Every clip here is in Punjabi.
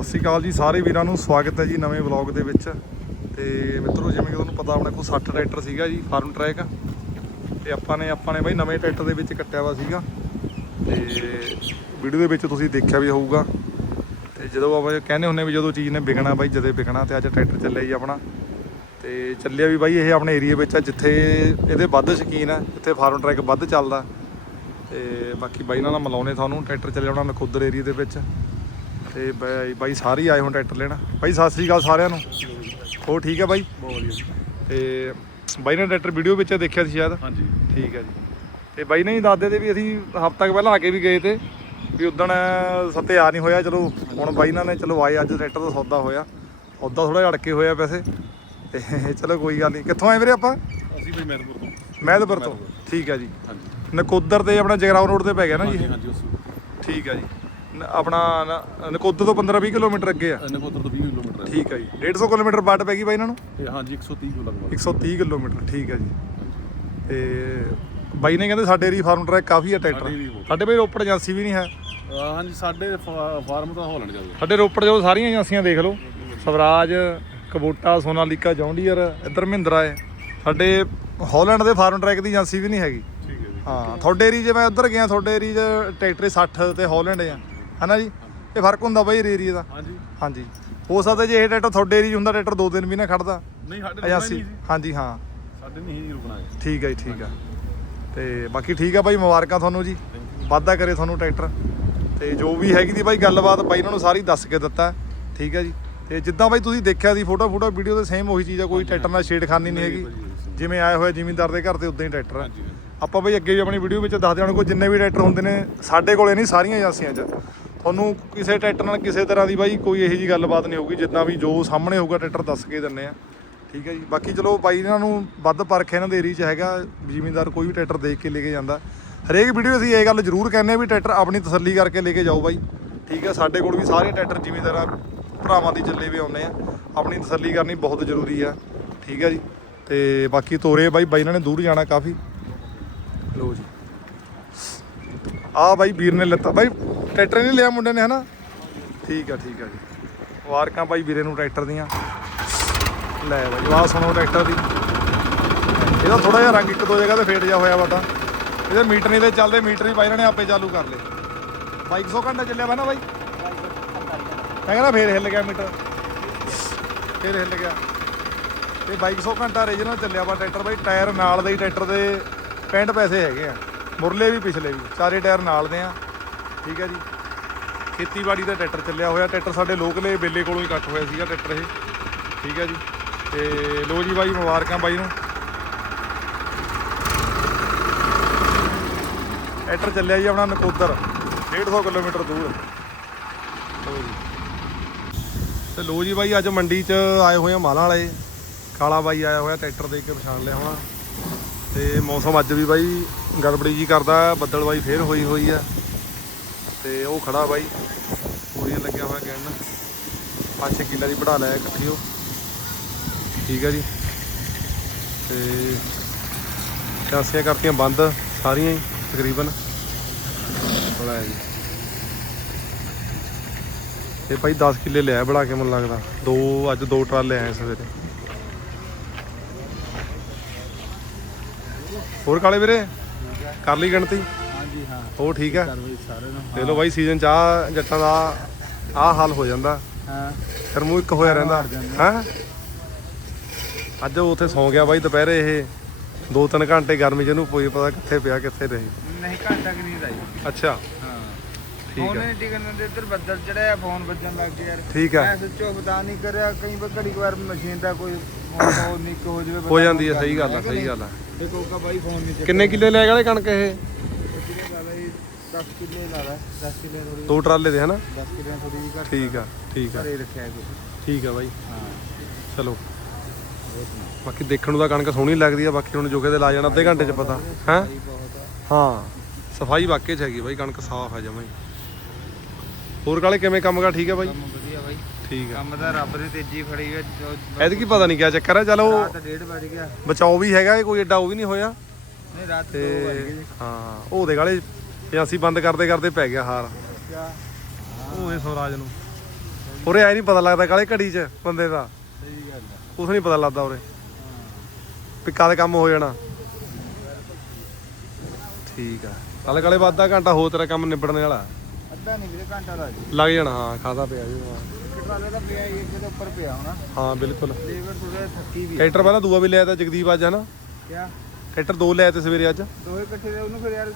ਸਤਿ ਸ਼੍ਰੀ ਅਕਾਲ ਜੀ, ਸਾਰੇ ਵੀਰਾਂ ਨੂੰ ਸਵਾਗਤ ਹੈ ਜੀ ਨਵੇਂ ਵਲੌਗ ਦੇ ਵਿੱਚ। ਤੇ ਮਿੱਤਰੋ, ਜਿਵੇਂ ਕਿ ਤੁਹਾਨੂੰ ਪਤਾ, ਆਪਣੇ ਕੋਲ 60 ਟਰੈਕਟਰ ਸੀਗਾ ਜੀ, ਫਾਰਮ ਟਰੈਕ। ਤੇ ਆਪਾਂ ਨੇ ਆਪਾਂ ਨੇ ਬਾਈ ਨਵੇਂ ਟਰੈਕਟਰ ਦੇ ਵਿੱਚ ਕੱਟਿਆ ਵਾ ਸੀਗਾ। ਤੇ ਵੀਡੀਓ ਦੇ ਵਿੱਚ ਤੁਸੀਂ ਦੇਖਿਆ ਵੀ ਹੋਊਗਾ। ਤੇ ਜਦੋਂ ਆਪਾਂ ਕਹਿੰਦੇ ਹੁੰਨੇ ਵੀ ਜਦੋਂ ਚੀਜ਼ ਨੇ ਵਿਕਣਾ ਬਾਈ, ਜਦੇ ਵਿਕਣਾ, ਤੇ ਅੱਜ ਟਰੈਕਟਰ ਚੱਲਿਆ ਜੀ ਆਪਣਾ। ਤੇ ਚੱਲਿਆ ਵੀ ਬਾਈ, ਇਹ ਆਪਣੇ ਏਰੀਆ ਵਿੱਚ ਆ, ਜਿੱਥੇ ਇਹਦੇ ਵੱਧ ਸ਼ਕੀਨ ਆ, ਜਿੱਥੇ ਫਾਰਮ ਟਰੈਕ ਵੱਧ ਚੱਲਦਾ। ਤੇ ਬਾਕੀ ਬਾਈ ਨਾਲ ਮਿਲਾਉਣੇ ਤੁਹਾਨੂੰ, ਟਰੈਕਟਰ ਚੱਲਿਆ ਉਹਨਾਂ ਨਖੁੱਦਰ ਏਰੀਆ ਦੇ ਵਿੱਚ। ਤੇ ਬਾਈ ਬਾਈ ਸਾਰੇ ਹੀ ਆਏ ਹੁਣ ਟਰੈਕਟਰ ਲੈਣ। ਬਾਈ ਸਤਿ ਸ੍ਰੀ ਅਕਾਲ ਸਾਰਿਆਂ ਨੂੰ। ਹੋਰ ਠੀਕ ਹੈ ਬਾਈ? ਬਹੁਤ ਵਧੀਆ ਤੇ ਬਾਈ ਨੇ ਟਰੈਕਟਰ ਵੀਡੀਓ ਵਿੱਚ ਦੇਖਿਆ ਸੀ ਸ਼ਾਇਦ? ਹਾਂਜੀ। ਠੀਕ ਹੈ ਜੀ। ਤੇ ਬਾਈ ਨੇ ਹੀ ਦੱਸਦੇ ਤੇ ਵੀ ਅਸੀਂ ਹਫ਼ਤਾ ਕੁ ਪਹਿਲਾਂ ਆ ਕੇ ਵੀ ਗਏ ਤੇ ਵੀ ਉਦਣ ਸੱਤੇ ਆ ਨਹੀਂ ਹੋਇਆ। ਚਲੋ ਹੁਣ ਬਾਈ ਨਾਲ ਨੇ ਚਲੋ ਆਏ ਅੱਜ ਟਰੈਕਟਰ ਦਾ ਸੌਦਾ ਹੋਇਆ। ਸੌਦਾ ਥੋੜਾ ਅੜਕੇ ਹੋਇਆ ਵੈਸੇ। ਤੇ ਚਲੋ ਕੋਈ ਗੱਲ ਨਹੀਂ। ਕਿੱਥੋਂ ਆਏ ਵੀਰੇ ਆਪਾਂ? ਅਸੀਂ ਵੀ ਮਹਿਰਪੁਰ ਤੋਂ। ਮਹਿਦਪੁਰ ਤੋਂ। ਠੀਕ ਹੈ ਜੀ। ਹਾਂਜੀ। ਨਕੋਦਰ ਤੇ ਆਪਣਾ ਜਗਰਾਉਂ ਰੋਡ ਤੇ ਪੈ ਗਿਆ ਨਾ ਜੀ। ਹਾਂਜੀ? ਹਾਂਜੀ ਠੀਕ ਹੈ ਜੀ। ਨ- ਆਪਣਾ ਨ- ਨਕੋਦਰ ਤੋਂ 15-20 ਕਿਲੋਮੀਟਰ ਅੱਗੇ ਆ। ਨਕੋਦਰ ਤੋਂ 20 ਕਿਲੋਮੀਟਰ ਹੈ ਠੀਕ ਹੈ ਜੀ। 150 ਕਿਲੋਮੀਟਰ ਬਾਟ ਪੈ ਗਈ ਬਾਈ ਇਹਨਾਂ ਨੂੰ? ਤੇ ਹਾਂਜੀ 130 ਕਿਲੋ ਲਗਭਗ। 130 ਕਿਲੋਮੀਟਰ ਠੀਕ ਹੈ ਜੀ। ਤੇ ਬਾਈ ਨੇ ਕਹਿੰਦੇ ਸਾਡੇ ਏਰੀ ਫਾਰਮ ਟਰੈਕ ਕਾਫੀ ਆ ਟਰੈਕਟਰ। ਸਾਡੇ ਵੀ ਬਹੁਤ। ਸਾਡੇ ਬਈ ਰੋਪੜ ਏਜੰਸੀ ਵੀ ਨਹੀਂ ਹੈ। ਅਹ ਹਾਂਜੀ ਸਾਡੇ ਫਾ- ਫਾਰਮ ਤਾਂ ਹਾਲੈਂਡ ਜਾਊਗਾ ਸਾਡੇ ਰੋਪੜ ਜੋ ਸਾਰੀਆਂ ਏਜੰਸੀਆਂ ਦੇਖ ਲਓ ਸਵਰਾਜ ਕਬੋਟਾ ਸੋਨਾਲੀਕਾ ਜੌਂਡੀਅਰ ਇੱਧਰ ਮਹਿੰਦਰਾ ਹੈ। ਸਾਡੇ ਹਾਲੈਂਡ ਦੇ ਫਾਰਮ ਟਰੈਕ ਦੀ ਏਜੰਸੀ ਵੀ ਨਹੀਂ ਹੈਗੀ। ਠੀਕ ਹੈ ਜੀ। ਹਾਂ ਤੁਹਾਡੇ ਏਰੀ 'ਚ ਮੈਂ ਉੱਧਰ ਗਿਆ ਤੁਹਾਡੇ ਏਰੀ 'ਚ ਟਰੈਕਟਰ 60 ਤੇ ਹਾਲੈਂਡ ਆ। ਹਨਾ ਜੀ? ਇਹ ਫ਼ਰਕ ਹੁੰਦਾ ਬਾਈ ਏਰੀਆ ਦਾ ਹਾਂਜੀ। ਹਾਂਜੀ। ਹੋ ਸਕਦਾ ਜੇ ਇਹ ਟਰੈਕਟਰ ਤੁਹਾਡੇ ਏਰੀ 'ਚ ਹੁੰਦਾ ਟਰੈਕਟਰ ਦੋ ਦਿਨ ਵੀ ਨਾ ਖੜਦਾ। ਨਹੀਂ ਸਾਡੇ ਨਹੀਂ ਹਾਂਜੀ ਹਾਂ। ਸਾਡੇ ਨਹੀਂ ਜੀ ਰੁਕਣਾ ਠੀਕ ਹੈ ਜੀ ਠੀਕ ਹੈ। ਤੇ ਬਾਕੀ ਠੀਕ ਹੈ ਬਾਈ ਮੁਬਾਰਕਾਂ ਤੁਹਾਨੂੰ ਜੀ। ਵਾਧਾ ਕਰੇ ਤੁਹਾਨੂੰ ਟਰੈਕਟਰ। ਤੇ ਜੋ ਵੀ ਹੈਗੀ ਦੀ ਬਾਈ ਗੱਲਬਾਤ ਬਾਈ ਇਹਨਾਂ ਨੂੰ ਸਾਰੀ ਦੱਸ ਕੇ ਦਿੱਤਾ। ਠੀਕ ਹੈ ਜੀ। ਤੇ ਜਿੱਦਾਂ ਬਾਈ ਤੁਸੀਂ ਦੇਖਿਆ ਸੀ ਫੋਟੋ ਫੋਟੋ ਵੀਡੀਓ ਤੇ ਸੇਮ ਉਹੀ ਚੀਜ਼ ਆ ਕੋਈ ਟਰੈਕਟਰ ਨਾਲ ਛੇੜਖਾਨੀ ਨਹੀਂ ਹੈਗੀ। ਜਿਵੇਂ ਆਏ ਹੋਏ ਜ਼ਿਮੀਂਦਾਰ ਦੇ ਘਰ ਤੇ ਉਦਾਂ ਹੀ ਟਰੈਕਟਰ ਆ। ਆਪਾਂ ਬਈ ਅੱਗੇ ਵੀ ਆਪਣੀ ਵੀਡੀਓ ਵਿੱਚ ਦੱਸਦੇ ਹਾਂ ਕੋਈ ਜਿੰਨੇ ਵੀ ਟਰੈਕਟਰ ਹੁੰਦੇ ਨੇ ਸਾਡੇ ਕੋਲੇ ਨਹੀਂ ਸਾਰੀਆਂ ਏਜੰਸੀਆਂ 'ਚ ਤੁਹਾਨੂੰ ਕਿਸੇ ਟਰੈਕਟਰ ਨਾਲ ਕਿਸੇ ਤਰ੍ਹਾਂ ਦੀ ਬਾਈ ਕੋਈ ਇਹੋ ਜੀ ਗੱਲਬਾਤ ਨਹੀਂ ਹੋਊਗੀ, ਜਿੱਦਾਂ ਵੀ ਜੋ ਸਾਹਮਣੇ ਹੋਊਗਾ ਟਰੈਕਟਰ ਦੱਸ ਕੇ ਦਿੰਨੇ ਆ। ਠੀਕ ਹੈ ਜੀ। ਬਾਕੀ ਚਲੋ ਬਾਈ ਇਹਨਾਂ ਨੂੰ ਵੱਧ ਪਰਖ ਇਹਨਾਂ ਦੇ ਏਰੀਆ 'ਚ ਹੈਗਾ, ਜ਼ਿਮੀਂਦਾਰ ਕੋਈ ਵੀ ਟਰੈਕਟਰ ਦੇਖ ਕੇ ਲੈ ਕੇ ਜਾਂਦਾ। ਹਰੇਕ ਵੀਡੀਓ ਅਸੀਂ ਇਹ ਗੱਲ ਜ਼ਰੂਰ ਕਹਿੰਦੇ ਆ ਵੀ ਟਰੈਕਟਰ ਆਪਣੀ ਤਸੱਲੀ ਕਰਕੇ ਲੈ ਕੇ ਜਾਓ ਬਾਈ। ਠੀਕ ਹੈ, ਸਾਡੇ ਕੋਲ ਵੀ ਸਾਰੇ ਟਰੈਕਟਰ ਜ਼ਿਮੀਂਦਾਰਾਂ, ਭਰਾਵਾਂ ਦੀ ਚੱਲੇ ਵੀ ਆਉਂਦੇ ਆ। ਆਪਣੀ ਤਸੱਲੀ ਕਰਨੀ ਬਹੁਤ ਜ਼ਰੂਰੀ ਆ। ਠੀਕ ਹੈ ਜੀ। ਤੇ ਬਾਕੀ ਤੋਰੇ ਬਾਈ ਬਾਈ ਇਹਨਾਂ ਨੇ ਦੂਰ ਜਾਣਾ ਕਾਫੀ। ਲੋ ਜੀ। ਆ ਬਾਈ ਵੀਰ ਨੇ ਲੱਤਾ। ਬਾਈ ਟਰੈਕਟਰ ਨਹੀਂ ਲਿਆ ਮੁੰਡੇ ਨੇ, ਹਨਾ? ਠੀਕ ਆ ਠੀਕ ਆ ਜੀ। ਮੁਬਾਰਕਾਂ ਬਾਈ ਵੀਰੇ ਨੂੰ ਟਰੈਕਟਰ ਦੀਆਂ। ਲੈ ਬਾਈ, ਆਹ ਸੁਣੋ ਟਰੈਕਟਰ ਦੀ। ਇਹਦਾ ਥੋੜਾ ਜਿਹਾ ਰੰਗ ਇੱਕ ਦੋ ਜਗ੍ਹਾ ਤੇ ਫੇਟ ਜਾ ਹੋਇਆ ਵਾ ਤਾਂ। ਇਹਦੇ ਮੀਟਰ ਨਹੀਂ ਦੇ ਚੱਲਦੇ, ਮੀਟਰ ਹੀ ਬਾਈ ਇਹਨਾਂ ਨੇ ਆਪੇ ਚਾਲੂ ਕਰ ਲਏ। ਬਾਈ 100 ਘੰਟਾ ਚੱਲਿਆ ਵਾ ਨਾ ਬਾਈ? ਮੈਂ ਕਹਿੰਦਾ ਫੇਰ ਹਿੱਲ ਗਿਆ ਮੀਟਰ। ਫੇਰ ਹਿੱਲ ਗਿਆ। ਤੇ 2200 ਘੰਟਾ ਰੀਜਨਲ ਚੱਲਿਆ ਵਾ ਟਰੈਕਟਰ ਬਾਈ। ਟਾਇਰ ਨਾਲ ਦੇ ਹੀ ਟਰੈਕਟਰ ਦੇ 65 ਪੈਸੇ ਹੈਗੇ ਆ। ਮੁਰਲੇ ਵੀ ਪਿਛਲੇ ਵੀ ਸਾਰੇ ਟਾਇਰ ਨਾਲ ਦੇ ਆ। ਠੀਕ ਹੈ ਜੀ। ਖੇਤੀਬਾੜੀ ਦਾ ਟਰੈਕਟਰ ਚੱਲਿਆ ਹੋਇਆ। ਟਰੈਕਟਰ ਸਾਡੇ ਲੋਕਲੇ ਬੇਲੇ ਕੋਲੋਂ ਹੀ ਕੱਟ ਹੋਇਆ ਸੀਗਾ ਟਰੈਕਟਰ ਇਹ। ਠੀਕ ਹੈ ਜੀ। ਤੇ ਲੋ ਜੀ ਬਾਈ, ਮੁਬਾਰਕਾਂ ਬਾਈ ਨੂੰ। ਟਰੈਕਟਰ ਚੱਲਿਆ ਜੀ ਆਪਣਾ ਨਕੋਦਰ। 150 ਕਿਲੋਮੀਟਰ ਦੂਰ। ਜੀ। ਤੇ ਲੋ ਜੀ ਬਾਈ, ਅੱਜ ਮੰਡੀ 'ਚ ਆਏ ਹੋਏ ਆ ਮਾਲਾਂ ਵਾਲੇ। ਕਾਲਾ ਬਾਈ ਆਇਆ ਹੋਇਆ ਟਰੈਕਟਰ ਦੇ ਕੇ ਪਛਾਣ ਲਿਆ ਹੋਣਾ ਤੇ ਮੌਸਮ ਅੱਜ ਵੀ ਬਾਈ ਗੜਬੜੀ ਜੀ ਕਰਦਾ। ਬੱਦਲ ਬਾਈ ਫੇਰ ਹੋਈ ਹੋਈ ਆ। ਤੇ ਉਹ ਖੜਾ ਬਾਈ। ਪੂਰੀਆਂ ਲੱਗਿਆ ਹੋਇਆ ਕਹਿਣ ਪੰਜ ਛੇ ਕਿੱਲਾ ਦੀ ਵਢਾ ਲਿਆ ਇਕੱਠੀ ਉਹ। ਠੀਕ ਹੈ ਜੀ। ਤੇ ਚਾਸੀਆਂ ਕਰਤੀਆਂ ਬੰਦ ਸਾਰੀਆਂ ਹੀ, ਤਕਰੀਬਨ। ਬੜਾ ਜੀ। ਤੇ ਭਾਈ 10 ਕਿੱਲੇ ਲਿਆ ਬਣਾ ਕੇ ਮੈਨੂੰ ਲੱਗਦਾ। ਦੋ, ਅੱਜ ਦੋ ਟਰਾਲੇ ਆਏ ਸਵੇਰੇ। ਹੋਰ ਕਾਲੇ ਵੀਰੇ? ਕਰ ਲਈ ਗਿਣਤੀ? ਹਾਂਜੀ ਹਾਂ। ਉਹ ਠੀਕ ਹੈ ਕਰਵਾਈ ਸਾਰੇ ਨੂੰ ਦੇ ਲੋ ਬਾਈ ਸੀਜ਼ਨ ਚ ਆ ਜੱਟਾਂ ਦਾ ਆ ਹਾਲ ਹੋ ਜਾਂਦਾ। ਹਾਂ। ਫਿਰ ਮੂੰਹ ਇੱਕ ਹੋਇਆ ਰਹਿੰਦਾ। ਹਾਂ? ਅੱਜ ਉਹ ਉੱਥੇ ਸੌਂ ਗਿਆ ਬਾਈ ਦੁਪਹਿਰੇ ਇਹ। ਦੋ ਤਿੰਨ ਘੰਟੇ ਗਰਮੀ ਚ ਇਹਨੂੰ ਕੋਈ ਪਤਾ ਕਿੱਥੇ ਪਿਆ ਕਿੱਥੇ ਰਹੀ ਨਹੀਂ ਘੰਟਾ ਕਿ ਨਹੀਂ ਰਹੀ ਅੱਛਾ। ਹਾਂ। ਠੀਕ ਹੈ ਨਹੀਂ ਟਿਕਣ ਦੇ ਇੱਧਰ ਬੱਦਲ ਚੜਿਆ ਫੋਨ ਵੱਜਣ ਲੱਗ ਗਿਆ ਯਾਰ। ਠੀਕ ਹੈ ਮੈਂ ਸੋਚੋ ਪਤਾ ਨਹੀਂ ਕਰਿਆ ਕਈ ਵਾਰ ਘੜੀ ਵਾਰ ਮਸ਼ੀਨ ਦਾ ਕੋਈ ਫੋਨ ਨਿੱਕ ਹੋ ਜਾਵੇ ਹੋ ਜਾਂਦੀ ਹੈ ਸਹੀ ਗੱਲ ਹੈ ਸਹੀ ਗੱਲ ਹੈ ਤੇ ਕੋਕਾ ਬਾਈ ਫੋਨ ਨਹੀਂ ਕਿੰਨੇ ਕਿੱਲੇ ਲੈ ਗਏ ਕਣਕ ਇਹ? 10 ਕਿੱਲੇ ਲਾ ਲਾ 10 ਕਿੱਲੇ ਥੋੜੀ ਦੋ ਟਰਾਲੇ ਦੇ ਹਨਾ? 10 ਕਿੱਲੇ ਥੋੜੀ ਜਿਹੀ ਘੱਟ ਠੀਕ ਆ ਠੀਕ ਆ। ਘਰੇ ਰੱਖਿਆ ਹੈ ਕੁਛ। ਠੀਕ ਆ ਬਾਈ। ਹਾਂ। ਚਲੋ। ਬਾਕੀ ਦੇਖਣ ਨੂੰ ਤਾਂ ਕਣਕ ਸੋਹਣੀ ਲੱਗਦੀ ਆ ਬਾਕੀ ਹੁਣ ਜੋਗੇ ਤੇ ਲਾ ਜਾਣਾ ਅੱਧੇ ਘੰਟੇ ਚ ਪਤਾ। ਹੈ? ਸਹੀ ਬਹੁਤ ਆ। ਹਾਂ ਸਫ਼ਾਈ ਵਾਕਈ ਚ ਹੈਗੀ ਬਾਈ ਕਣਕ ਸਾਫ਼ ਆ ਜਮਾਂ ਹੀ। ਹੋਰ ਕਾਲੇ ਕਿਵੇਂ ਕੰਮ ਗਾ ਠੀਕ ਆ ਬਾਈ? ਕੰਮ ਵਧੀਆ ਬਾਈ। ਠੀਕ ਆ। ਕੰਮ ਦਾ ਰੱਬ ਨੇ ਤੇਜ਼ੀ ਫੜੀ ਹੈ ਜੋ- ਐਤਕੀ ਪਤਾ ਨਹੀਂ ਕਿਆ ਚੱਕਰ ਹੈ ਚਲੋ ਰਾਤ ਡੇਢ ਵੱਜ ਗਿਆ। ਬਚਾਓ ਵੀ ਹੈਗਾ ਇਹ ਕੋਈ ਏਡਾ ਉਹ ਵੀ ਨਹੀਂ ਹੋਇਆ। ਨਹੀਂ ਰਾਤ ਤੇ 2 ਵੱਜ ਗਏ ਹਾਂ ਉਹਦੇ ਗਾਲੇ ਏਜੰਸੀ ਬੰਦ ਕਰਦੇ ਕਰਦੇ ਪੈ ਗਿਆ ਹਾਰ। ਉਹਦੇ ਸਵਰਾਜ ਨੂੰ। ਉਰੇ ਐ ਨਹੀਂ ਪਤਾ ਲੱਗਦਾ ਕਾਲੇ ਘੜੀ 'ਚ ਬੰਦੇ ਦਾ। ਸਹੀ ਗੱਲ ਕੁਛ ਨਹੀਂ ਪਤਾ ਲੱਗਦਾ ਉਰੇ। ਪਿੱਕਾ ਦੇ ਕੰਮ ਹੋ ਜਾਣਾ। ਠੀਕ ਆ। ਕਾਲੇ ਕਾਲੇ ਬਾਅਦ ਘੰਟਾ ਹੋ ਤੇਰਾ ਕੰਮ ਨਿਬੜਨੇ ਵਾਲਾ। ਅੱਧਾ ਨਹੀਂ ਵੀਰੇ ਘੰਟਾ ਲੱਗ ਜੀ ਲੱਗ ਜਾਣਾ ਹਾਂ ਖਾਦਾ ਪਿਆ ਜੀ। ਹਾਂ। ਇੱਕ ਟਰਾਲੇ ਦਾ ਪਿਆ ਹੀ ਇੱਕ ਦੇ ਉੱਪਰ ਪਿਆ ਹੋਣਾ। ਹਾਂ ਬਿਲਕੁਲ। ਲੇਬਰ ਥੋੜਾ ਥੱਕੀ ਵੀ ਆ। ਟਰੈਕਟਰ ਪਹਿਲਾਂ ਦੂਆ ਵੀ ਲਿਆ ਤਾਂ ਜਗਦੀਪ ਅੱਜ ਹਨਾ? ਕਿਆ? ਟਰੈਕਟਰ ਦੋ ਲਿਆ ਤੇ ਸਵੇਰੇ ਅੱਜ? ਦੋਹੇ ਇਕੱਠੇ ਦੇ ਉਹਨੂੰ ਫਿਰ ਯਾਰ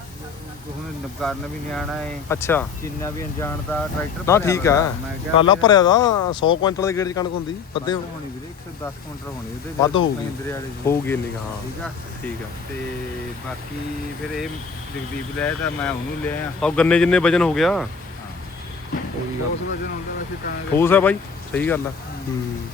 ਹੁਣ ਨਵਕਾਰਨ ਵੀ ਨਿਆਣਾ ਏ। ਅੱਛਾ। ਜਿੰਨਾ ਵੀ ਅਣਜਾਣ ਦਾ ਟਰੈਕਟਰ ਨਾ ਭਰਿਆ ਠੀਕ ਆ। ਹੋਇਆ। ਮੈਂ ਕਿਹਾ ਕਾਲਾ ਭਰਿਆ ਦਾ 100 ਕੁਇੰਟਲ ਦੇ ਗੇੜ 'ਚ ਕਣਕ ਹੁੰਦੀ ਵੱਧੇ ਹੋ- ਹੋਣੀ। ਵੀਰੇ 110 ਕੁਇੰਟਲ ਹੋਣੀ ਉਹਦੇ ਵਿੱਚ ਵੱਧ ਹੋਊਗੀ। ਮਹਿੰਦਰੇ ਵਾਲੇ ਦੀ। ਹੋਊਗੀ ਕੁ, ਹਾਂ। ਠੀਕ ਆ? ਠੀਕ ਆ। ਤੇ ਬਾਕੀ ਫਿਰ ਇਹ ਜਗਦੀਪ ਲੈ ਤਾਂ ਮੈਂ ਉਹਨੂੰ ਲਿਆ। ਆਹ ਗੰਨੇ ਜਿੰਨੇ ਵਜਨ ਹੋ ਗਿਆ। ਉਸ ਵਜਨ ਹੁੰਦਾ ਵੈਸੇ ਤਾਂ ਠੋਸ ਆ ਬਾਈ ਸਹੀ ਗੱਲ ਆ। ਹੂੰ।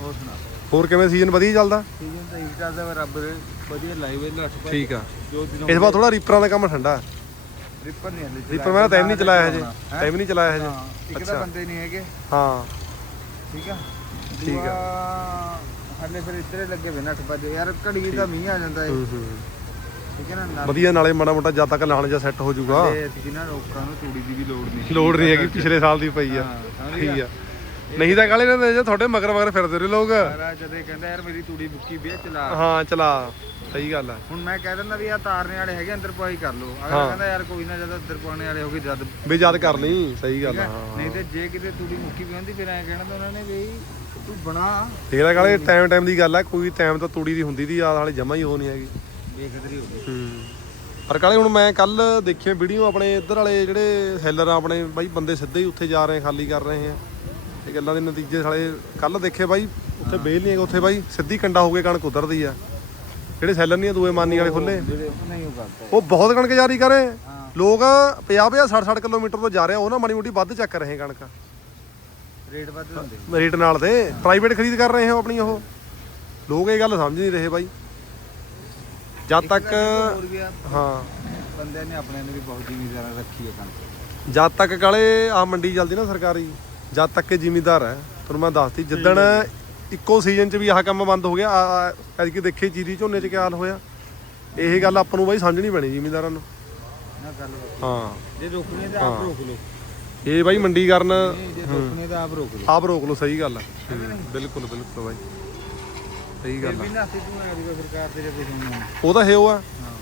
ਹੋਰ ਸੁਣਾ। ਹੋਰ ਕਿਵੇਂ ਸੀਜ਼ਨ ਵਧੀਆ ਚੱਲਦਾ? ਸੀਜ਼ਨ ਤਾਂ ਠੀਕ ਚੱਲਦਾ ਵਾ ਰੱਬ ਦੇ ਵਧੀਆ ਲਾਈਵ ਪਾ ਠੀਕ ਆ। ਜੋ ਦਿਨੋਂ ਇਸ ਵਾਰ ਥੋੜਾ ਰੀਪਰਾਂ ਦਾ ਕੰਮ ਠੰਡਾ। ਰਿਪਰ ਨਹੀਂ ਹਲੇ ਰੀਪਰ ਮੈਂ ਟਾਈਮ ਨਹੀਂ ਚਲਾਇਆ ਹਜੇ। ਟਾਈਮ ਨਹੀਂ ਚਲਾਇਆ ਹਜੇ। ਇੱਕ ਤਾਂ ਅੱਛਾ। ਬੰਦੇ ਨਹੀਂ ਹੈਗੇ। ਹਾਂ। ਠੀਕ ਆ? ਠੀਕ ਆ। ਹਲੇ ਫਿਰ ਇੱਧਰੇ ਲੱਗੇ ਵੇ ਨੱਠ ਪਾ ਯਾਰ ਘੜੀ ਦਾ ਮੀਂਹ ਆ ਜਾਂਦਾ ਏ। ਠੀਕ ਹੈ ਨਾ ਨਾਲ ਵਧੀਆ ਨਾਲੇ ਮਾੜਾ ਮੋਟਾ ਜਦ ਤੱਕ ਲਾਣ ਜਾ ਸੈੱਟ ਹੋ ਜਾਊਗਾ। ਤੇ ਜਿਨ੍ਹਾਂ ਲੋਕਾਂ ਨੂੰ ਤੂੜੀ ਦੀ ਵੀ ਲੋੜ ਨਹੀਂ। ਲੋੜ ਨਹੀਂ ਹੈਗੀ ਪਿਛਲੇ ਸਾਲ ਦੀ ਪਈ ਆ। ਹਾਂ, ਸਮਝ ਠੀਕ ਗਿਆ। ਆ। ਨਹੀਂ ਤਾਂ ਕਾਲੇ ਨੇ ਜੇ ਤੁਹਾਡੇ ਮਗਰ ਮਗਰ ਫਿਰਦੇ ਰਹੇ ਲੋਕ। ਸਾਰਾ ਜਦੇ ਕਹਿੰਦਾ ਯਾਰ ਮੇਰੀ ਤੂੜੀ ਬੁੱਕੀ ਵੀ ਚਲਾ। ਹਾਂ ਚਲਾ। ਸਹੀ ਗੱਲ ਆ। ਹੁਣ ਮੈਂ ਕਹਿ ਦਿੰਦਾ ਵੀ ਆ ਤਾਰਨੇ ਵਾਲੇ ਹੈਗੇ ਅੰਦਰ ਪਾਈ ਕਰ ਲਓ। ਅਗਲਾ ਹਾਂ। ਕਹਿੰਦਾ ਯਾਰ ਕੋਈ ਨਾ ਜਦ ਅੰਦਰ ਪਾਉਣੇ ਵਾਲੇ ਹੋਗੇ ਜਦ ਵੀ ਯਾਦ ਕਰ ਲਈ ਸਹੀ ਗੱਲ ਆ। ਨਹੀਂ ਤੇ ਜੇ ਕਿਤੇ ਤੂੜੀ ਮੁੱਕੀ ਵੀ ਹੁੰਦੀ ਫਿਰ ਐਂ ਕਹਿਣਾ ਤਾਂ ਉਹਨਾਂ ਨੇ ਵੀ ਤੂੰ ਬਣਾ। ਆ ਕਾਲੇ ਟਾਈਮ ਟਾਈਮ ਦੀ ਗੱਲ ਆ ਕੋਈ ਟਾਈਮ ਤਾਂ ਤੂੜੀ ਦੀ ਹੁੰਦੀ ਦੀ ਯਾਦ ਵਾਲੀ ਜਮਾ ਹੀ ਹੋ ਨਹੀਂ ਹੈਗੀ। ਵੇਖਦਰੀ ਹੋ ਗਈ। ਹੂੰ। ਪਰ ਕਾਲੇ ਹੁਣ ਮੈਂ ਕੱਲ ਦੇਖਿਆ ਵੀਡੀਓ ਆਪਣੇ ਇੱਧਰ ਵਾਲੇ ਜਿਹੜੇ ਸੈਲਰ ਆ ਆਪਣੇ ਬਾਈ ਬੰਦੇ ਸਿੱਧੇ ਹੀ ਉੱਥੇ ਜਾ ਰਹੇ ਖਾਲੀ ਕਰ ਰਹੇ ਆ। ਗੱਲਾਂ ਦੇ ਨਤੀਜੇ ਸਾਲੇ ਕੱਲ ਦੇਖੇ ਬਾਈ ਉੱਥੇ ਬੇਲ ਨਹੀਂ ਹੈਗਾ ਉੱਥੇ ਬਾਈ ਸਿੱਧੀ ਕੰਡਾ ਹੋ ਕੇ ਕਣਕ ਉਤਰਦੀ ਆ। ਜਿਹੜੇ ਸੈਲਰ ਨਹੀਂ ਆ ਦੂਏ ਮਾਨੀ ਵਾਲੇ ਖੁੱਲੇ ਨਹੀਂ ਉਹ ਬਹੁਤ ਕਣਕ ਜਾਰੀ ਕਰੇ। ਲੋਕ 50 50 60 60 ਕਿਲੋਮੀਟਰ ਤੋਂ ਜਾ ਰਹੇ ਉਹ ਨਾ ਮਾੜੀ ਮੋਟੀ ਵੱਧ ਚੱਕ ਰਹੇ ਕਣਕ। ਰੇਟ ਵੱਧ ਹੁੰਦੇ ਰੇਟ ਨਾਲ ਤੇ ਪ੍ਰਾਈਵੇਟ ਖਰੀਦ ਕਰ ਰਹੇ ਹੋ ਆਪਣੀ ਉਹ। ਲੋਕ ਇਹ ਗੱਲ ਸਮਝ ਨਹੀਂ ਰਹੇ ਬਾਈ। ਜਦ ਤੱਕ ਹਾਂ। ਬੰਦਿਆਂ ਨੇ ਆਪਣੇ ਨੇ ਵੀ ਬਹੁਤ ਜ਼ਿਮੀਦਾਰਾਂ ਰੱਖੀ ਹੈ ਕਣਕ। ਜਦ ਤੱਕ ਕਾਲੇ ਆ ਮੰਡੀ ਚੱਲਦੀ ਨਾ ਸਰਕਾਰੀ ਜਦ ਤੱਕ ਇਹ ਜ਼ਿਮੀਦਾਰ ਹੈ ਤੁਹਾਨੂੰ ਮੈਂ ਦੱਸਤੀ ਜਿੱਦਣ ਇੱਕੋ ਸੀਜ਼ਨ 'ਚ ਵੀ ਆਹ ਕੰਮ ਬੰਦ ਹੋ ਗਿਆ ਐਤਕੀ ਦੇਖੇ ਜੀਰੀ ਝੋਨੇ 'ਚ ਕੀ ਹਾਲ ਹੋਇਆ? ਇਹ ਗੱਲ ਆਪਾਂ ਨੂੰ ਬਾਈ ਸਮਝਣੀ ਪੈਣੀ ਜ਼ਿਮੀਦਾਰਾਂ ਨੂੰ। ਹਾਂ। ਜੇ ਰੋਕਣੇ ਤਾਂ ਆਪ ਰੋਕ ਲਓ। ਇਹ ਬਾਈ ਮੰਡੀ ਕਰਨ ਨਹੀਂ ਜੇ ਰੋਕਣੇ ਤਾਂ ਆਪ ਰੋਕ ਲਓ। ਆਪ ਰੋਕ ਲਓ ਸਹੀ ਗੱਲ ਹੈ। ਬਿਲਕੁਲ ਬਿਲਕੁਲ ਬਾਈ। ਸਹੀ ਗੱਲ ਨਹੀਂ ਉਹ ਤਾਂ ਹੈ ਉਹ ਆ। ਹਾਂ।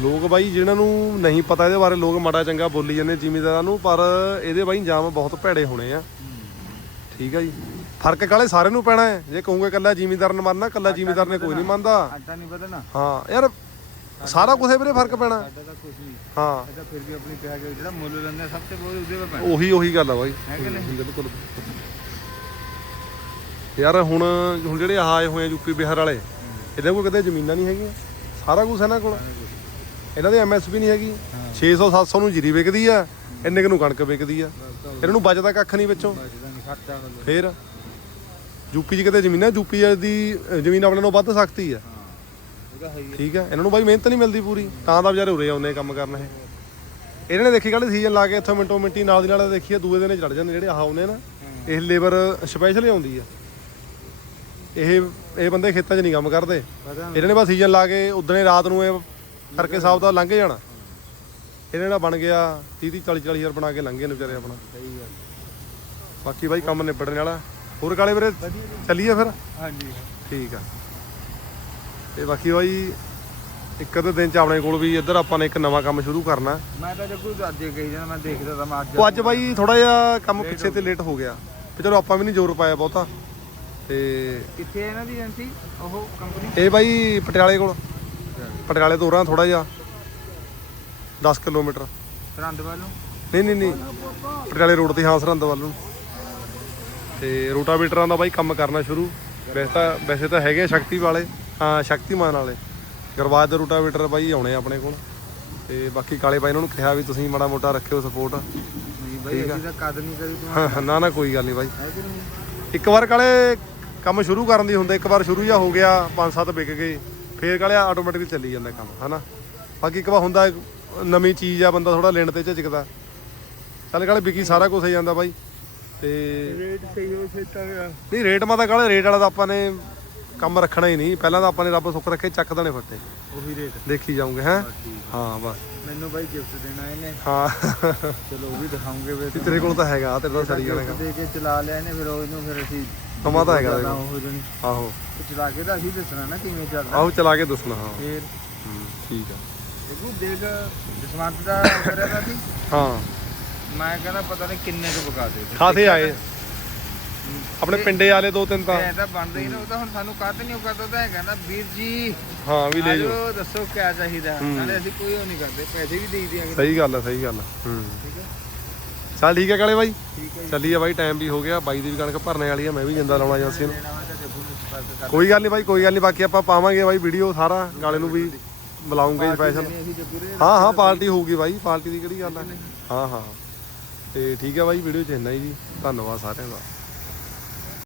ਲੋਕ ਬਾਈ ਜਿਨ੍ਹਾਂ ਨੂੰ ਨਹੀਂ ਪਤਾ ਇਹਦੇ ਬਾਰੇ ਲੋਕ ਮਾੜਾ ਚੰਗਾ ਬੋਲੀ ਜਾਂਦੇ ਜ਼ਿਮੀਦਾਰਾਂ ਨੂੰ ਪਰ ਇਹਦੇ ਬਾਈ ਇੰਜਾਮ ਬਹੁਤ ਭੈੜੇ ਹੋਣੇ ਆ। ਠੀਕ ਆ ਜੀ। ਫ਼ਰਕ ਕਾਲੇ ਸਾਰਿਆਂ ਨੂੰ ਪੈਣਾ ਹੈ? ਜੇ ਕਹੂੰਗੇ ਕੱਲਾ ਜ਼ਿਮੀਦਾਰ ਨੇ ਮੰਨਣਾ ਕੱਲਾ ਜ਼ਿਮੀਦਾਰ ਨੇ ਕੋਈ ਨਹੀਂ ਮੰਨਦਾ। ਆਟਾ ਨਹੀਂ ਵਧਣਾ। ਹਾਂ ਯਾਰ ਸਾਰਾ ਕੁਝ ਵੀਰੇ ਫ਼ਰਕ ਪੈਣਾ। ਸਾਡਾ ਤਾਂ ਕੁਝ ਨਹੀਂ। ਹਾਂ। ਇਹਦਾ ਫਿਰ ਵੀ ਆਪਣੀ ਪਿਆਜ ਜਿਹੜਾ ਮੁੱਲ ਲੈਂਦੇ ਆ, ਸਭ ਤੋਂ ਬਹੁਤ ਉਹਦੇ 'ਤੇ ਪੈਣਾ। ਉਹੀ ਉਹੀ ਗੱਲ ਆ ਬਾਈ। ਹੈ ਬਿਲਕੁਲ। ਯਾਰ ਹੁਣ ਹੁਣ ਜਿਹੜੇ ਆਏ ਹੋਏ ਆ ਯੂਪੀ ਬਿਹਾਰ ਵਾਲੇ ਇਹਦੇ ਕੋਲ ਕਿਤੇ ਜ਼ਮੀਨਾਂ ਨਹੀਂ ਹੈਗੀਆਂ। ਸਾਰਾ ਕੁਝ ਇਹਨਾਂ ਕੋਲ। ਇਹਨਾਂ ਦੀ ਐਮਐਸਪੀ ਨਹੀਂ ਹੈਗੀ। 600 700 ਨੂੰ ਜੀਰੀ ਵਿਕਦੀ ਆ ਇੰਨੇ ਕੁ ਨੂੰ ਕਣਕ ਵਿਕਦੀ ਆ। ਇਹਨਾਂ ਨੂੰ ਬਚਦਾ ਕੱਖ ਨਹੀਂ ਵਿੱਚੋਂ। ਫੇਰ ਯੂਪੀ 'ਚ ਕਿਤੇ ਜ਼ਮੀਨਾਂ ਯੂਪੀ ਦੀ ਜ਼ਮੀਨ ਆਪਣੇ ਨਾਲੋਂ ਵੱਧ ਸਕਤੀ ਆ। ਠੀਕ ਆ ਇਹਨਾਂ ਨੂੰ ਬਾਈ ਮਿਹਨਤ ਨਹੀਂ ਮਿਲਦੀ ਪੂਰੀ ਤਾਂ ਤਾਂ ਵਿਚਾਰੇ ਉਰੇ ਆਉਂਦੇ ਕੰਮ ਕਰਨ ਇਹ। ਇਹਨਾਂ ਨੇ ਦੇਖੀ ਕੱਲ ਸੀਜ਼ਨ ਲਾ ਕੇ ਇੱਥੋਂ ਮਿੰਟੋ ਮਿੰਟੀ ਨਾਲ ਦੀ ਨਾਲ ਦੇਖੀ ਆ ਦੂਏ ਦਿਨੇ ਚੜ ਜਾਂਦੇ ਜਿਹੜੇ ਆਹ ਆਉਂਦੇ ਨਾ ਇਹ ਲੇਬਰ ਸਪੈਸ਼ਲ ਆਉਂਦੀ ਆ। ਇਹ ਇਹ ਬੰਦੇ ਖੇਤਾਂ 'ਚ ਨਹੀਂ ਕੰਮ ਕਰਦੇ। ਇਹਨਾਂ ਨੇ ਬਸ ਸੀਜ਼ਨ ਲਾ ਕੇ ਉਦਣੇ ਰਾਤ ਨੂੰ ਇਹ ਕਰਕੇ ਸਾਬ ਦਾ ਲੰਘ ਜਾਣਾ। ਇਹਨਾਂ ਦਾ ਬਣ ਗਿਆ 30 30 40 40 ਹਜ਼ਾਰ ਬਣਾ ਕੇ ਲੰਘੇ ਨੇ ਵਿਚਾਰੇ ਆਪਣਾ। ਸਹੀ ਗੱਲ ਬਾਕੀ ਬਾਈ ਕੰਮ ਨਿਬੜਨ ਵਾਲਾ। ਹੋਰ ਕਾਲੇ ਵੀਰੇ ਚੱਲੀਏ ਫਿਰ? ਹਾਂਜੀ ਠੀਕ ਆ। ਤੇ ਬਾਕੀ ਬਾਈ ਇੱਕ ਅੱਧੇ ਦਿਨ ਚ ਆਪਣੇ ਕੋਲ ਵੀ ਇੱਧਰ ਆਪਾਂ ਨੇ ਇੱਕ ਨਵਾਂ ਕੰਮ ਸ਼ੁਰੂ ਕਰਨਾ। ਮੈਂ ਤਾਂ ਜੱਗੂ ਅੱਜ ਕਹੀ ਜਾਂਦਾ ਮੈਂ ਦੇਖਦਾ ਤਾਂ ਮੈਂ ਅੱਜ ਉਹ ਅੱਜ ਬਾਈ ਥੋੜਾ ਜਿਹਾ ਕੰਮ ਪਿੱਛੇ ਤੇ ਲੇਟ ਹੋ ਗਿਆ। ਤੇ ਚਲੋ ਆਪਾਂ ਵੀ ਨਹੀਂ ਜ਼ੋਰ ਪਾਇਆ ਬਹੁਤਾ। ਤੇ ਕਿੱਥੇ ਹੈ ਇਹਨਾਂ ਦੀ ਏਜੰਸੀ ਉਹ ਕੰਪਨੀ ਇਹ ਬਾਈ ਪਟਿਆਲੇ ਕੋਲ। ਪਟਿਆਲੇ ਤੋਂ ਉਰਾਂ ਥੋੜਾ ਜਿਹਾ। 10 ਕਿਲੋਮੀਟਰ। ਸਰਹੰਦ ਵੱਲੋਂ ਨਹੀਂ ਨਹੀਂ ਨਹੀਂ। ਪਟਿਆਲੇ ਰੋਡ ਤੇ ਹਾਂ ਸਰਹੰਦ ਵੱਲ ਨੂੰ। ਤੇ ਰੋਟਾਵੇਟਰਾਂ ਦਾ ਬਾਈ ਕੰਮ ਕਰਨਾ ਸ਼ੁਰੂ। ਵੈਸੇ ਤਾਂ ਵੈਸੇ ਤਾਂ ਹੈਗੇ ਆ ਸ਼ਕਤੀ ਵਾਲੇ। ਹਾਂ ਸ਼ਕਤੀਮਾਨ ਵਾਲੇ। ਗਰਵਾਜ ਦੇ ਰੋਟਾਵੇਟਰ ਬਾਈ ਆਉਣੇ ਆ ਆਪਣੇ ਕੋਲ। ਤੇ ਬਾਕੀ ਕਾਲੇ ਬਾਈ ਇਹਨਾਂ ਨੂੰ ਕਿਹਾ ਵੀ ਤੁਸੀਂ ਮਾੜਾ ਮੋਟਾ ਰੱਖਿਓ ਸਪੋਰਟ ਨਹੀਂ ਬਾਈ ਅਸੀਂ ਤਾਂ ਕਦ ਨਹੀਂ ਕਰੀ ਤੂੰ ਨਾ ਨਾ ਕੋਈ ਗੱਲ ਨਹੀਂ ਬਾਈ। ਇੱਕ ਵਾਰ ਕਾਲੇ ਕੰਮ ਸ਼ੁਰੂ ਕਰਨ ਦੀ ਹੁੰਦਾ। ਇੱਕ ਵਾਰ ਸ਼ੁਰੂ ਜਿਹਾ ਹੋ ਗਿਆ ਪੰਜ ਸੱਤ ਵਿਕ ਗਏ। ਫੇਰ ਕਾਲੇ ਆਟੋਮੈਟਿਕਲੀ ਚੱਲੀ ਜਾਂਦਾ ਕੰਮ ਹਨਾ? ਬਾਕੀ ਇੱਕ ਵਾਰ ਹੁੰਦਾ ਨਵੀਂ ਚੀਜ਼ ਆ ਬੰਦਾ ਥੋੜਾ ਲੈਣ ਤੇ ਝਿਜਕਦਾ। ਚੱਲ ਕਾਲੇ ਵਿਕੀ ਸਾਰਾ ਕੁਝ ਹੋ ਜਾਂਦਾ ਬਾਈ। ਤੇ ਰੇਟ ਸਹੀ ਹੋ ਸਕਦਾ ਹੈ ਨਹੀਂ ਰੇਟ ਮਾ ਤਾਂ ਕਾਲੇ ਰੇਟ ਵਾਲਾ ਤਾਂ ਆਪਾਂ ਨੇ ਕੰਮ ਰੱਖਣਾ ਹੀ ਨਹੀਂ। ਪਹਿਲਾਂ ਤਾਂ ਆਪਾਂ ਨੇ ਰੱਬ ਸੁੱਖ ਰੱਖੇ ਚੱਕ ਦੇਣੇ ਫੱਟੇ। ਉਹੀ ਰੇਟ ਦੇਖੀ ਜਾਉਂਗੇ ਹੈ? ਹਾਂ ਬਸ। ਮੈਨੂੰ ਬਾਈ ਗਿਫਟ ਦੇਣਾ ਇਹਨੇ। ਹਾਂ। ਚਲੋ ਉਹ ਵੀ ਦਿਖਾਉਂਗੇ ਵੇ ਤੇਰੇ ਕੋਲ ਤਾਂ ਹੈਗਾ ਤੇਰੇ ਤਾਂ ਸਰੀ ਜਾਣਾ ਦੇ ਕੇ ਚਲਾ ਲਿਆ ਇਹਨੇ ਫਿਰ ਉਹ ਇਹਨੂੰ ਫਿਰ ਅਸੀਂ ਨਵਾਂ ਤਾਂ ਹੈਗਾ ਦੇਖੋ। ਉਹ ਜਣੀ। ਆਹੋ। ਚਲਾ ਕੇ ਤਾਂ ਅਸੀਂ ਦੱਸਣਾ ਨਾ ਕਿਵੇਂ ਚੱਲਦਾ। ਆਹੋ ਚਲਾ ਕੇ ਦੱਸਣਾ ਹਾਂ। ਫੇਰ। ਹੂੰ, ਠੀਕ ਆ। ਦੇਖੋ ਦੇਖ ਜਸਵੰਤ ਦਾ ਕਰਿਆ ਤਾਂ ਸੀ। ਹਾਂ। ਮੈਂ ਕਹਿੰਦਾ ਪਤਾ ਨਹੀਂ ਕਿੰਨੇ ਕੁ ਬਕਾ ਦੇ ਖਾਸੇ ਆਏ। ਆਪਣੇ ਪਿੰਡੇ ਵਾਲੇ ਦੋ ਤਿੰਨ ਤਾਂ। ਐ ਤਾਂ ਬਣਦਾ ਹੀ ਨਾ ਉਹ ਤਾਂ ਹੁਣ ਸਾਨੂੰ ਕਾਹਤ ਨਹੀਂ ਉਹ ਕਰਦਾ ਤਾਂ ਹੈਗਾ ਨਾ ਵੀਰ ਜੀ ਹਾਂ ਵੀ ਲੈ ਜਾਓ। ਆਜੋ ਦੱਸੋ ਕਿਆ ਚਾਹੀਦਾ। ਨਾਲੇ ਅਸੀਂ ਕੋਈ ਉਹ ਨਹੀਂ ਕਰਦੇ ਪੈਸੇ ਵੀ ਦੇ ਦਿਆਂਗੇ। ਸਹੀ ਗੱਲ ਹੈ ਸਹੀ ਗੱਲ ਹੈ ਹੂੰ। ਠੀਕ ਹੈ ਚੱਲ ਠੀਕ ਹੈ ਕਾਲੇ ਬਾਈ। ਹੈ ਚੱਲੀਏ ਬਾਈ ਟਾਈਮ ਵੀ ਹੋ ਗਿਆ। ਬਾਈ ਦੀ ਵੀ ਕਣਕ ਭਰਨੇ ਵਾਲੀ ਆ ਮੈਂ ਵੀ ਜਿੰਦਾ ਲਾਉਣਾ ਜਾਂਸੀ ਨੂੰ। ਕੋਈ ਗੱਲ ਨਹੀਂ ਬਾਈ ਕੋਈ ਗੱਲ ਨਹੀਂ ਬਾਕੀ ਆਪਾਂ ਪਾਵਾਂਗੇ ਬਾਈ ਵੀਡੀਓ ਸਾਰਾ। ਗਾਲੇ ਨੂੰ ਵੀ ਬੁਲਾਉਂਗੇ ਸਪੈਸ਼ਲ ਹਾਂ ਹਾਂ ਪਾਰਟੀ ਹੋਊਗੀ ਬਾਈ ਪਾਰਟੀ ਦੀ ਕਿਹੜੀ ਗੱਲ ਹੈ ਹਾਂ ਹਾਂ। ਤੇ ਠੀਕ ਹੈ ਬਾਈ ਵੀਡੀਓ ਚ ਇੰਨਾ ਹੀ ਜੀ। ਧੰਨਵਾਦ ਸਾਰਿਆਂ ਦਾ।